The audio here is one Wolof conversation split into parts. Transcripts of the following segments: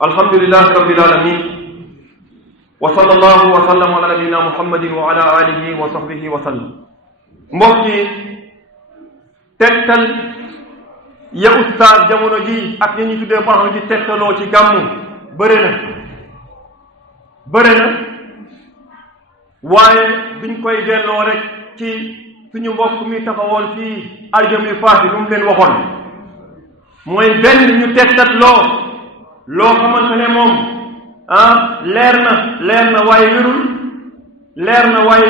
alhamdulillahi rabbil alamin wa sallallahu wa sallam ala nabiyina muhammadin wa ala alihi wa sahbihi wa sallam. mbokk yi tegtal ya ustaas jamono ji ak ñi ñu tuddee baax di tegtaloo ci gàmmu bëri na waaye biñ koy delloo rek ci suñu mbokk mi taxawoon fii aljam yu faati lu mu leen waxoon mooy benn ñu tegtat loo xamante ne moom leer na waaye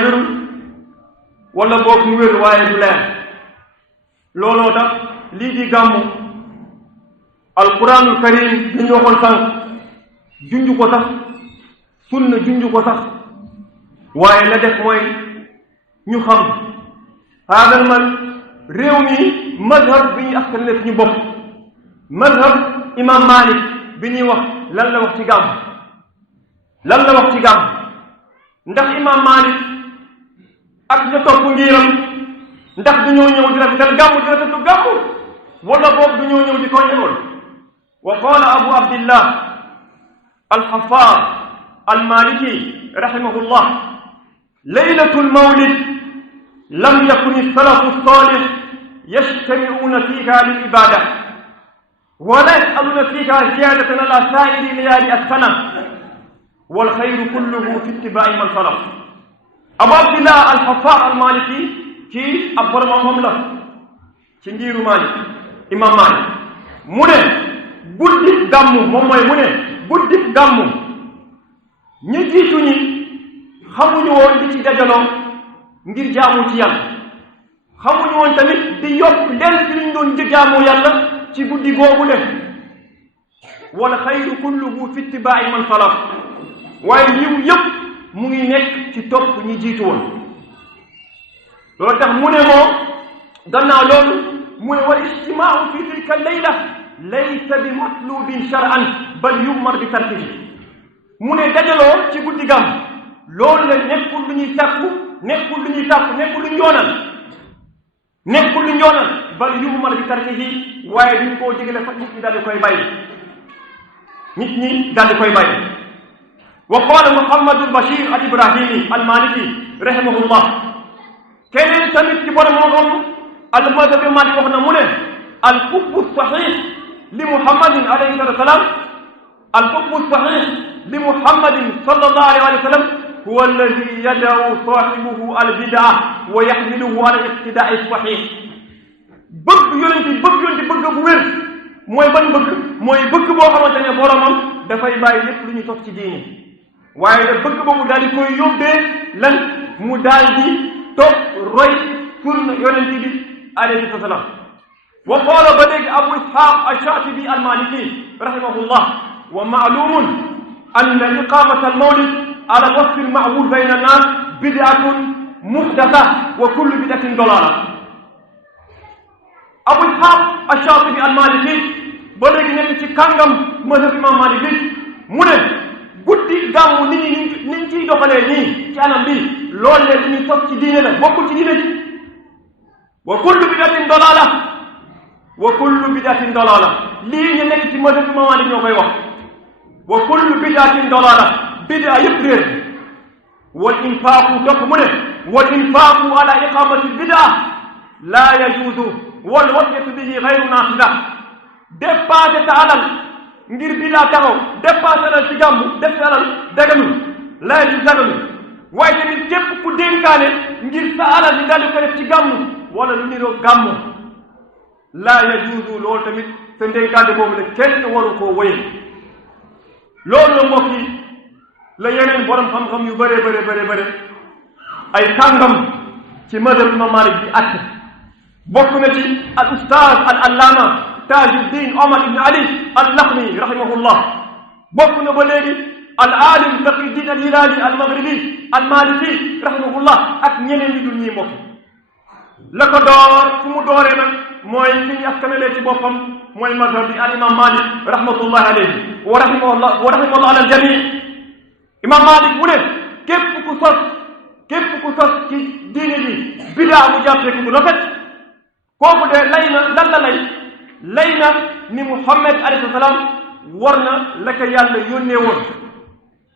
wérul wala boog mu wér waaye du leer. looloo tax lii di gàmmu alquranul karim li ñu waxoon sànq junj ko sax sunna junj ko sax waaye la def mooy ñu xam haadal man réew mi mazhab bi ñuy askan ne suñu bopp mazhab imam Malik bi ñuy wax lan la wax ci gàmm ndax imam Malik ak ña topp ngiram ndax du ñoo ñëw di rafetal gàmm di rafetlu gàmm wala boog du ñoo ñëw di ko ñëwal. wa qaala abu abdillah alxafaar almaliki rahimahullah laylatu lmawlid lam yakun alsalafu alsalih yajtamicuuna fiha lilibada wala yasaluna fiha ziyadatan ala sairi layali alsana walxayru kulluhu fi ittibaai man salaf. abu abdillah alxafaar almaliki ci ab borom moom la ci ngiiru Maalik imam Maalik mu ne guddi gàmmu moom mooy mu ne guddi gàmmu ñi jiitu ñi xamuñu woon di ci dajaloo ngir jaamu ci yàlla xamuñu woon tamit di yokk lenn ci liñ doon jaamu yàlla ci guddi googu le wal xayru kulluhu fi ittibaai man salaf waaye yiw yëpp mu ngi nekk ci topp ñi jiitu woon. loolu tax mu ne moo gannaaw loolu mu ne wal ijtimaau fi tilka layla laysa bi matlubin shar'an bal yumar bi tarkihi mu ne dajaloo ci guddi gàmm loolu la nekkul lu ñuy sàkku nekkul lu ñu yoonal bal yumar bi tarkihi waaye duñ koo jégale sax nit ñi daal di koy bàyyi wa qaala Muhammadul Bashir al Ibrahimi al Maliki rahimahullah keneen tamit ci borom moo al madhab Maalik wax na mu ne al hubbu sahih li Muhammadin alayhi salaam al hubbu sahih li Muhammadin sallallahu alayhi wa sallam huwa alladi yad'u sahibuhu al bid'a wa yaxmiluhu ala iqtidaai sahih. bëgg yonent bëgg bu wér mooy ban bëgg boo xamante ne boromam dafay bàyyi lépp lu ñu sos ci diini waaye nag bëgg boobu daal di koy yóbbee lan mu daal di topp roy sunna yonent bi alayhi salaam. wa qaala ba léegi abu ishaq ash-shaatibi al-maliki rahimahullah wa ma'lumun anna iqamata al-mawlid ala al-wasf al-ma'hud bayna an-nas bid'atun muhdatha wa kullu bid'atin dalala. abu ishaq ash-shaatibi al-maliki ba léegi nekk ci kàngam mazhab imam Malik bi mu ne guddi gàmmu nit ñi ciy doxalee nii ci anam bi loolu leen ñuy sos ci diine la bokkul ci diine ji. wa kullu bidatin dalala lii ñu nekk ci mazhab imam Malik ñoo koy wax wa kullu bidatin dalala bida yëpp réer wal infaqu topp mu ne wal infaqu ala iqamati bida la yajuzu wal wasiyatu bihi ghayru nasida dépassé sa alal ngir bida taxaw dépassé alal ci gàmmu def sa alal daganul la yajuzu daganul waaye tamit képp ku dénkaane ngir sa alal ni daal di ko def ci gàmmu wala lu niroo gàmmu laa yajuuzu loolu tamit sa ndénkaane boobu la kenn waru koo wéy. loolu la mbokk yi la yeneen borom xam-xam yu bëre ay kàngam ci mazhab imam Malik bi at bokk na ci al ustaaz al allaama Tajuddin Omar ibn Ali al Laxmi rahimahullah bokk na ba léegi al aalim Taqiyuddin al Hilaali al Maghribi al Maliki rahimahullah ak ñeneen ñi dul ñii mbokk la ko door fu mu dooree nag mooy li ñu askanalee ci boppam mooy mazhab bi al imam Malik rahmatullahi alayhi wa rahimahullah ala al jami. imam Malik mu ne képp ku sos ci diine ji bidaa mu jàppee ku rafet kooku de lay na lan la lay na ni Muhammad alayhi salaam war na la ko yàlla yónnee woon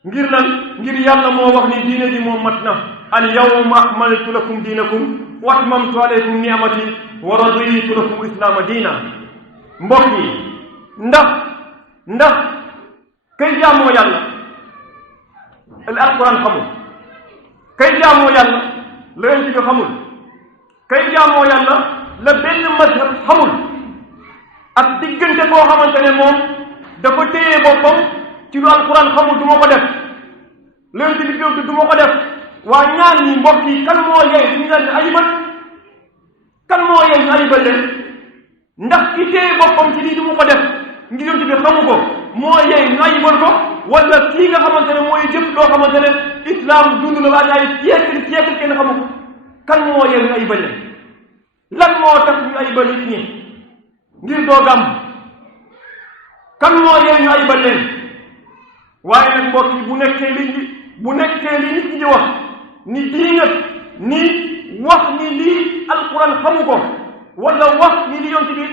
ngir lan ngir yàlla moo wax ni diine ji moom mat na al yawma akmaltu lakum diinakum wa atmamtu alaykum ni'mati wa raditu lakum islaama diina mbokk yi ndax kay jaamoo yàlla al alquran xamul kay jaamoo yàlla la yonent bi xamul kay jaamoo yàlla la benn mazhab xamul ak diggante koo xamante ne moom dafa téye boppam ci lu alquran xamul du ma ko def la yonent bi gëw du ma ko def waa ñaar ñi mbokk yi kan moo yey suñu leen ayibal kan moo yey ñu ayibal leen ndax ki téye boppam ci lii du ma ko def ngir yonent bi xamu ko moo yey ñu ayibal ko wala kii nga xamante ne mooy jëf loo xamante ne islam dund la waa ay siècle kenn xamu ko kan moo yey ñu ayibal leen lan moo tax ñu ayibal nit ñi ngir doo gàmm kan moo yey ñu ayibal leen waaye nag mbokk yi bu nekkee li nit ñi di wax ni diingat ni wax ni lii alquran xamu ko wala wax ni li yonent bi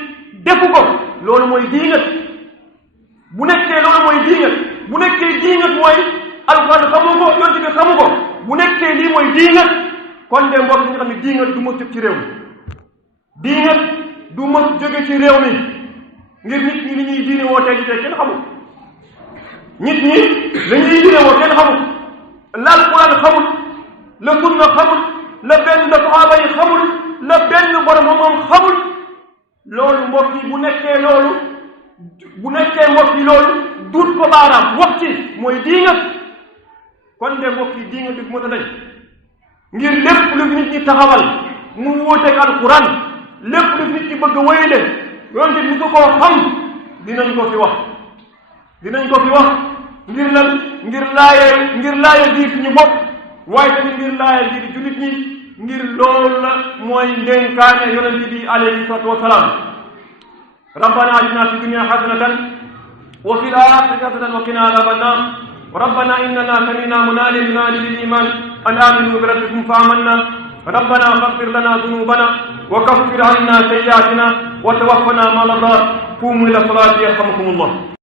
defu ko loolu mooy diingat bu nekkee loolu mooy diingat bu nekkee diingat mooy alquran xamu ko yonent bi xamu ko bu nekkee lii mooy diingat kon de mbokk yi nga xam ne diingat du mës jóg ci réew mi diingat du mës jóge ci réew mi ngir nit ñi li ñuy diine woo tey kenn xamul nit ñi li ñuy diine woo kenn xamul la alquran xamul la sunna xamul la benn saxaaba yi xamul la benn borom moom xamul loolu mbokk yi bu nekkee mbokk yi loolu duut ko baaraam wax ci mooy diingat kon de mbokk yi diingat bi moo ta dañ ngir lépp lu nit ñi taxawal mu wuuteeg alquran lépp lu nit ñi bëgg a wéyale yonte bi su koo xam dinañ ko fi wax ngir lan ngir laaye biir suñu bopp waaye tamit ngir laaye biir jullit ñi ngir loolu la mooy ndénkaane yonente bi alayhi salatu wasalaam rabbana atina fi dunya hasanatan wa fil akhirati hasanatan wa qina adhaban nar rabbana innana sami'na munadiyan yunadi lil iman an aminu bi rabbikum fa amanna rabbana faghfir lana dhunubana wa kaffir 'anna sayyi'atina wa tawaffana ma'al abrar qumu ila salati yarhamukumullah